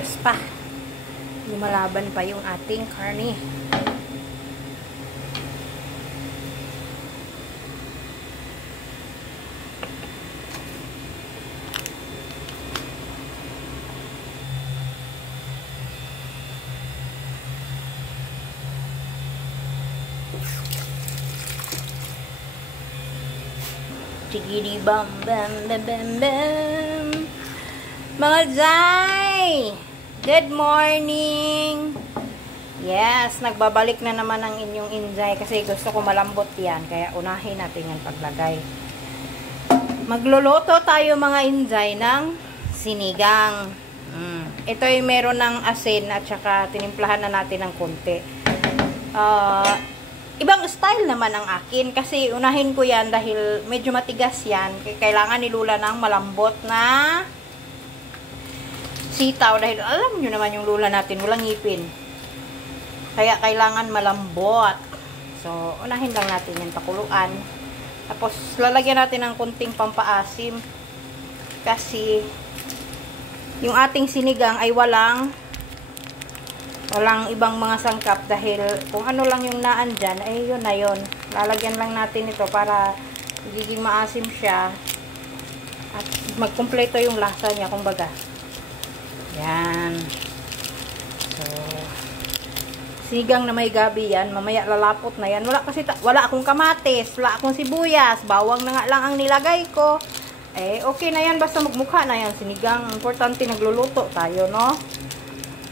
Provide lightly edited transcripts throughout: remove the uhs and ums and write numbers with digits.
matigas pa. Lumalaban pa yung ating karne. Chigidi bam bam bam bam bam. Mga Zay! Good morning! Yes, nagbabalik na naman ang inyong Inzay kasi gusto ko malambot yan. Kaya unahin natin yung paglagay. Magluluto tayo mga Inzay ng sinigang. Ito ay meron ng asin at saka tinimplahan na natin ng konti. Ibang style naman ang akin kasi unahin ko yan dahil medyo matigas yan. Kailangan ni Lula ng malambot na sitaw dahil alam nyo naman yung Lula natin, walang ngipin. Kaya kailangan malambot. So, unahin lang natin yung pakuluan. Tapos, lalagyan natin ng kunting pampaasim kasi yung ating sinigang ay walang ibang mga sangkap dahil kung ano lang yung naan dyan, ay yun na yun. Lalagyan lang natin ito para magiging maasim siya at magkumpleto yung lasa niya, kumbaga. Yan. So, sinigang na may gabi yan. Mamaya lalapot na yan. Wala akong kamatis, wala akong sibuyas, bawang na nga lang ang nilagay ko. Eh, okay na yan. Basta magmukha na yan sinigang. Importante nagluluto tayo, no?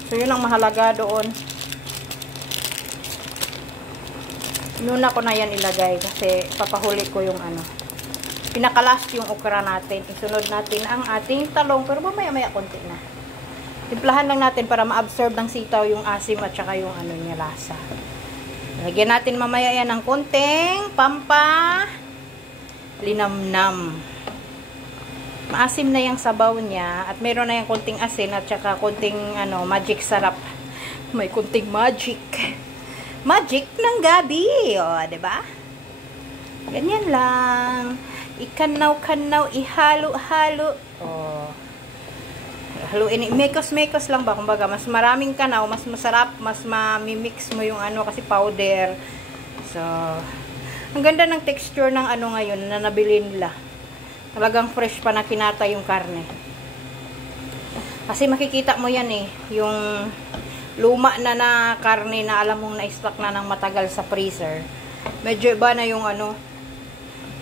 So, yun ang mahalaga doon. Inuna ko na yan ilagay kasi papahuli ko yung ano. Pinakalas yung okra natin. Isunod natin ang ating talong. Pero mamaya-maya konti na. Timplahan lang natin para ma-absorb ng sitaw yung asim at saka yung ano niya lasa. Lagyan natin mamaya yan ng konting linamnam. Maasim na yung sabaw niya at meron na yung konting asin at saka konting ano, magic sarap. May konting magic. Magic ng gabi, o, diba? Ganyan lang. Ikanaw-kanaw, ihalo-halo. O. Haluin, mekos-mekos lang ba? Kumbaga, mas maraming kanaw, mas masarap, mas mamimix mo yung ano kasi powder. So, ang ganda ng texture ng ano ngayon na nabili nila. Talagang fresh pa na kinata yung karne. Kasi makikita mo yan eh. Yung luma na karne na alam mong na-stock na ng matagal sa freezer. Medyo iba na yung ano.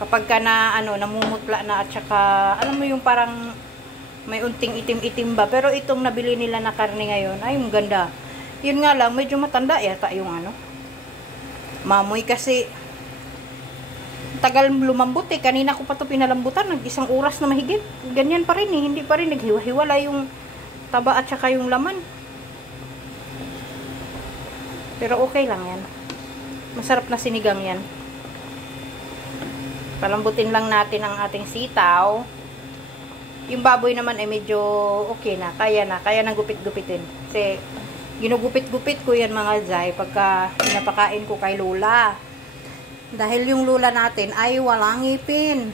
Kapag ka na ano, namumutla na at saka alam mo yung parang may unting itim-itim ba. Pero itong nabili nila na karne ngayon, ay maganda. Yun nga lang, medyo matanda yata yung ano. Mamoy kasi tagal lumambot eh. Kanina ko pa ito pinalambutan. Nag-1 oras na mahigit. Ganyan pa rin eh. Hindi pa rin naghiwa-hiwala yung taba at saka yung laman. Pero okay lang yan. Masarap na sinigang yan. Palambutin lang natin ang ating sitaw. Yung baboy naman ay medyo okay na. Kaya na. Kaya nang gupit-gupitin. Kasi ginugupit-gupit ko yan mga Zay pagka pinapakain ko kay Lola. Dahil yung Lula natin ay walang ngipin.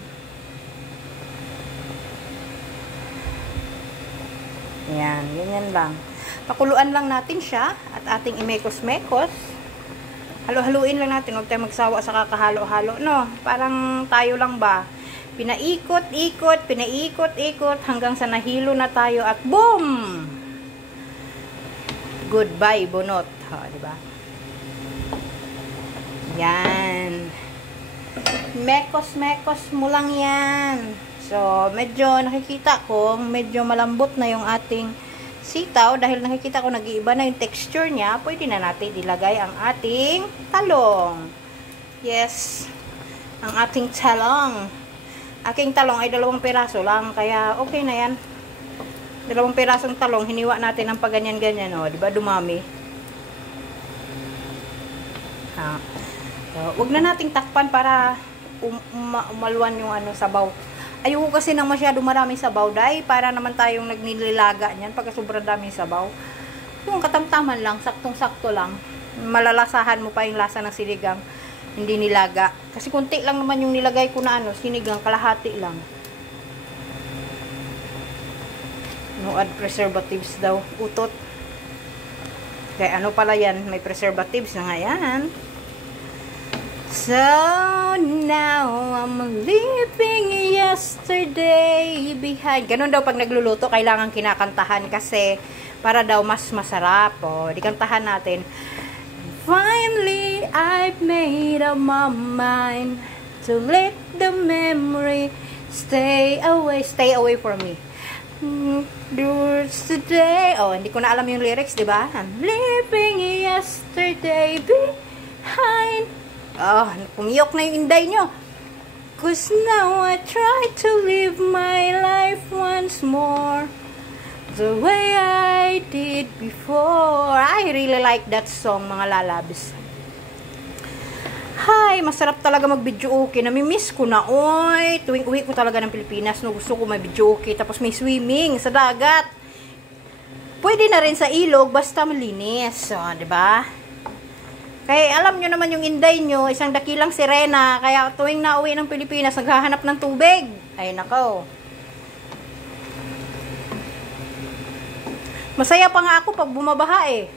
Yan, ganyan lang. Pakuluan lang natin siya at ating imekos-mekos. Halo-haluin lang natin. Huwag tayo magsawa sa kakahalo-halo. No, parang tayo lang ba? Pinaikot-ikot, pinaikot-ikot hanggang sa nahilo na tayo at boom! Goodbye, bunot. Ha, diba? Yan. Mekos-mekos mo lang yan. So, medyo nakikita ko, medyo malambot na yung ating sitaw. Dahil nakikita ko nag-iiba na yung texture niya, pwede na natin ilagay ang ating talong. Yes. Ang ating talong. Aking talong ay 2 piraso lang. Kaya, okay na yan. 2 pirasong talong, hiniwa natin ng paganyan-ganyan. O, diba? Dumami. Ha. So, wag na nating takpan para umalwan yung ano, sabaw. Ayoko kasi nang masyado maraming sabaw, dahil para naman tayong nagnililaga niyan pagka sobrang daming sabaw. Yung katamtaman lang, saktong-sakto lang. Malalasahan mo pa yung lasa ng sinigang, hindi nilaga. Kasi kunti lang naman yung nilagay ko na ano, sinigang, kalahati lang. No add preservatives daw. Utot. Kaya ano pala yan? May preservatives na nga yan. So, now, I'm leaving yesterday behind. Ganun daw pag nagluluto, kailangan kinakantahan kasi para daw mas masarap. O, di kantahan natin. Finally, I've made up my mind to let the memory stay away from me. Yours today. Oh, hindi ko na alam yung lyrics, di ba? I'm leaving yesterday behind. Oh, pumiyok na yung inday nyo. 'Cause now I try to live my life once more the way I did before. I really like that song, mga lalabs. Hi, masarap talaga mag-videoke. Nami-miss ko na, oy. Tuwing uwi ko talaga ng Pilipinas, no, gusto ko may videoke. Tapos may swimming sa dagat. Pwede na rin sa ilog, basta malinis. So, di ba? Kaya alam nyo naman yung inday nyo, isang dakilang sirena. Kaya tuwing nauwi ng Pilipinas, naghahanap ng tubig. Ay, nako. Masaya pa nga ako pag bumabaha eh.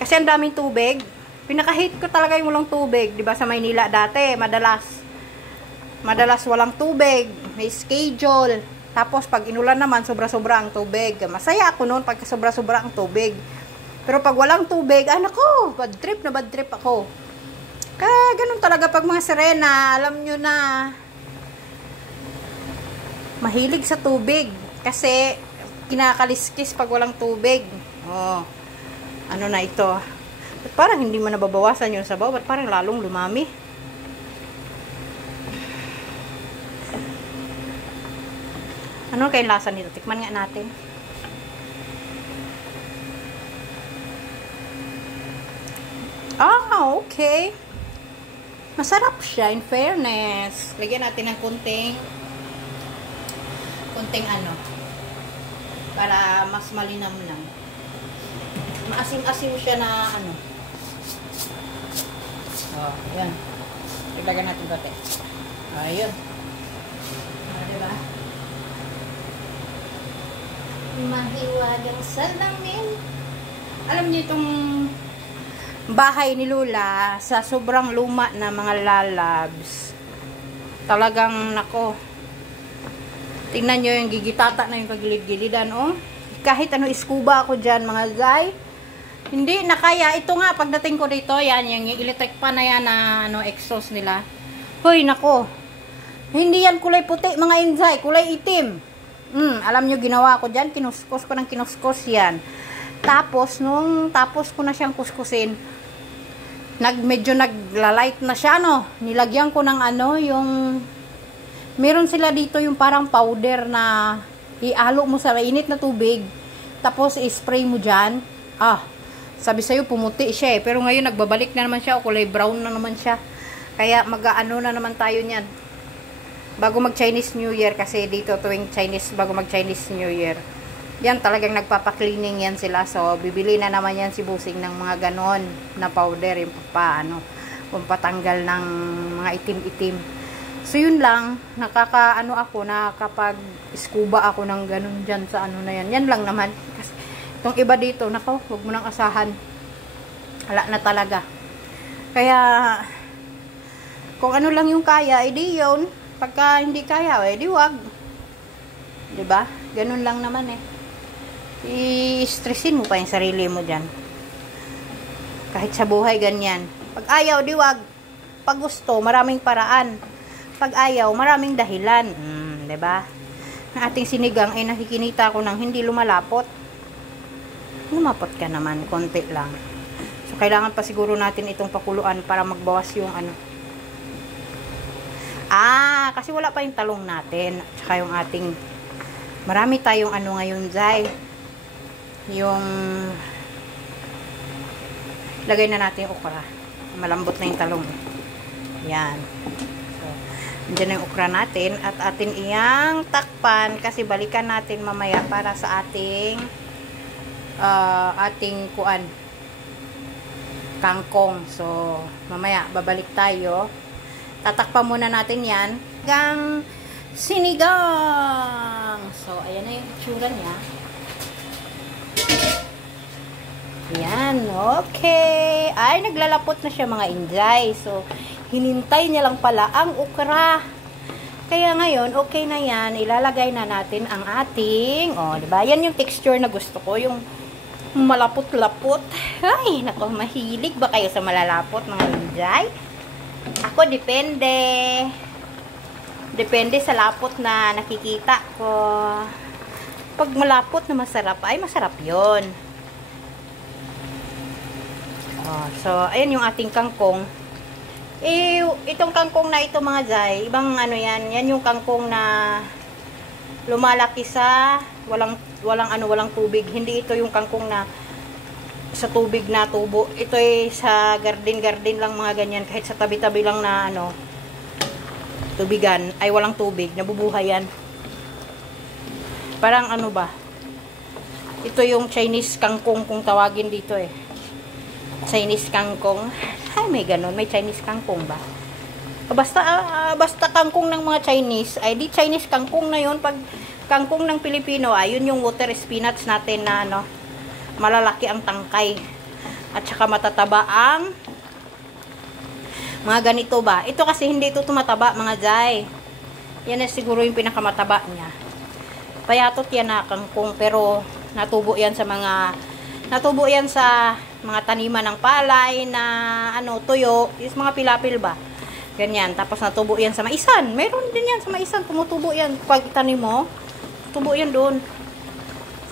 Kasi ang daming tubig. Pinaka-hate ko talaga yung walang tubig. Diba sa Maynila dati, madalas walang tubig. May schedule. Tapos pag inulan naman, sobra-sobra ang tubig. Masaya ako noon pag sobra-sobra ang tubig. Pero pag walang tubig, nako, bad trip ako. Kaya ganun talaga pag mga sirena, alam nyo na, mahilig sa tubig. Kasi, kinakaliskis pag walang tubig. Oh, ano na ito? Ba't parang hindi mo nababawasan yung sabaw? Ba't parang lalong lumami? Ano kayong lasa nito? Tikman nga natin. Okay. Masarap siya, in fairness. Lagyan natin ng kunting ano, para mas malinamnam. Maasim-asim siya na ano. Oh, yan. Ilagyan natin pati. Ayun. Diba? Mahiwagang salamin. Alam niyo itong bahay ni Lola, sa sobrang luma na mga lalabs, talagang nako, tingnan nyo yung gigitata na yung kagilid-gilidan, oh. Kahit ano iskuba ako dyan, mga guy, hindi na kaya. Ito nga, pagdating ko dito, yan, yung electric pan na yan na ano, exhaust nila. Hoy, nako, hindi yan kulay puti, mga inzay, kulay itim. Alam nyo, ginawa ko dyan, kinuskos ko ng kinuskos yan. Tapos, tapos ko na siyang kuskusin, medyo naglalight na siya, no. Nilagyan ko ng ano, yung meron sila dito yung parang powder na ihalo mo sa init na tubig, tapos i-spray mo dyan. Sabi sa'yo, pumuti siya eh. Pero ngayon, nagbabalik na naman siya, o kulay brown na naman siya. Kaya mag-ano na naman tayo niyan. Bago mag-Chinese New Year, kasi dito tuwing bago mag-Chinese New Year, yan talagang nagpapa-cleaning yan sila. So, bibili na naman yan si Busing ng mga ganon na powder, yung pampatanggal ng mga itim-itim. So, yun lang, nakapag-scuba ako ng ganon dyan sa ano na yan. Yan lang naman. Kasi, itong iba dito, nako, huwag mo nang asahan. Wala na talaga. Kaya, kung ano lang yung kaya, edi yun. Pagka hindi kaya, edi wag. Diba? Ganun lang naman eh. I-stressin mo pa yung sarili mo dyan. Kahit sa buhay ganyan. Pag ayaw, di wag. Pag gusto, maraming paraan. Pag ayaw, maraming dahilan. Diba? Ang ating sinigang ay nakikinita ko ng hindi lumalapot. Lumapot ka naman, konti lang. So, kailangan pa siguro natin itong pakuluan para magbawas yung ano. Kasi wala pa yung talong natin. At saka yung ating, marami tayong ano ngayon, Zay. Yung lagay na natin yung okra. Malambot na yung talong. Yan. So, andyan na yung okra natin. At atin iyang takpan. Kasi balikan natin mamaya para sa ating kangkong. So, mamaya babalik tayo. Tatakpan muna natin yan. Hanggang sinigang. So, ayan na yung itsura niya. Ayan, okay. Ay, naglalapot na siya mga inday. So, hinintay niya lang pala ang okra. Kaya ngayon, okay na yan. Ilalagay na natin ang ating, diba? Yan yung texture na gusto ko. Yung malapot-lapot. Ay, nako, mahilig ba kayo sa malalapot mga inday? Ako, depende. Depende sa lapot na nakikita ko. Pag malapot na masarap, ay masarap yon. So, ayan yung ating kangkong. Itong kangkong na ito mga jay, ibang ano yan, yan yung kangkong na lumalaki sa walang tubig. Hindi ito yung kangkong na sa tubig na tubo. Ito ay sa garden lang mga ganyan, kahit sa tabi-tabi lang na ano, tubigan, ay walang tubig, nabubuhay yan. Parang ano ba? Ito yung Chinese kangkong kung tawagin dito eh. Chinese kangkong. Ay, may ganon. May Chinese kangkong ba? Basta kangkong ng mga Chinese, ay di Chinese kangkong na yun. Pag kangkong ng Pilipino, ayun yung water spinach natin na ano, malalaki ang tangkay. At saka matataba ang mga ganito ba. Ito kasi hindi ito tumataba mga jay. Yan na siguro yung pinakamataba niya. Payatot yan na kangkong, pero natubo yan sa mga taniman ng palay na ano, tuyo, is mga pilapil ba. Ganyan. Tapos natubo yan sa maisan. Meron din yan sa maisan. Tumutubo yan. Pag itanim mo, tubo yan doon.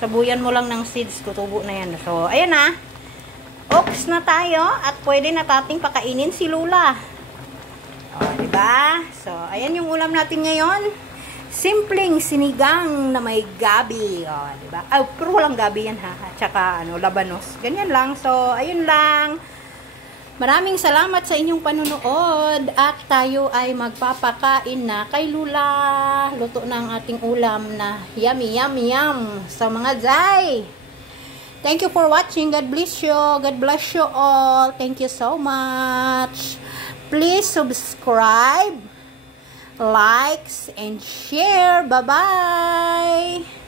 Sabuyan mo lang ng seeds, tutubo na yan. So, ayan na. Ox na tayo at pwede na tating pakainin si Lula. Diba? So, ayan yung ulam natin ngayon. Simpleng sinigang na may gabi. Diba? Pero walang gabi yan ha. Tsaka ano, labanos. Ganyan lang. So, ayun lang. Maraming salamat sa inyong panunood. At tayo ay magpapakain na kay Lula. Luto na ang ating ulam na yummy, yummy, yum. So, mga jay. Thank you for watching. God bless you. God bless you all. Thank you so much. Please subscribe, likes, and share. Bye-bye.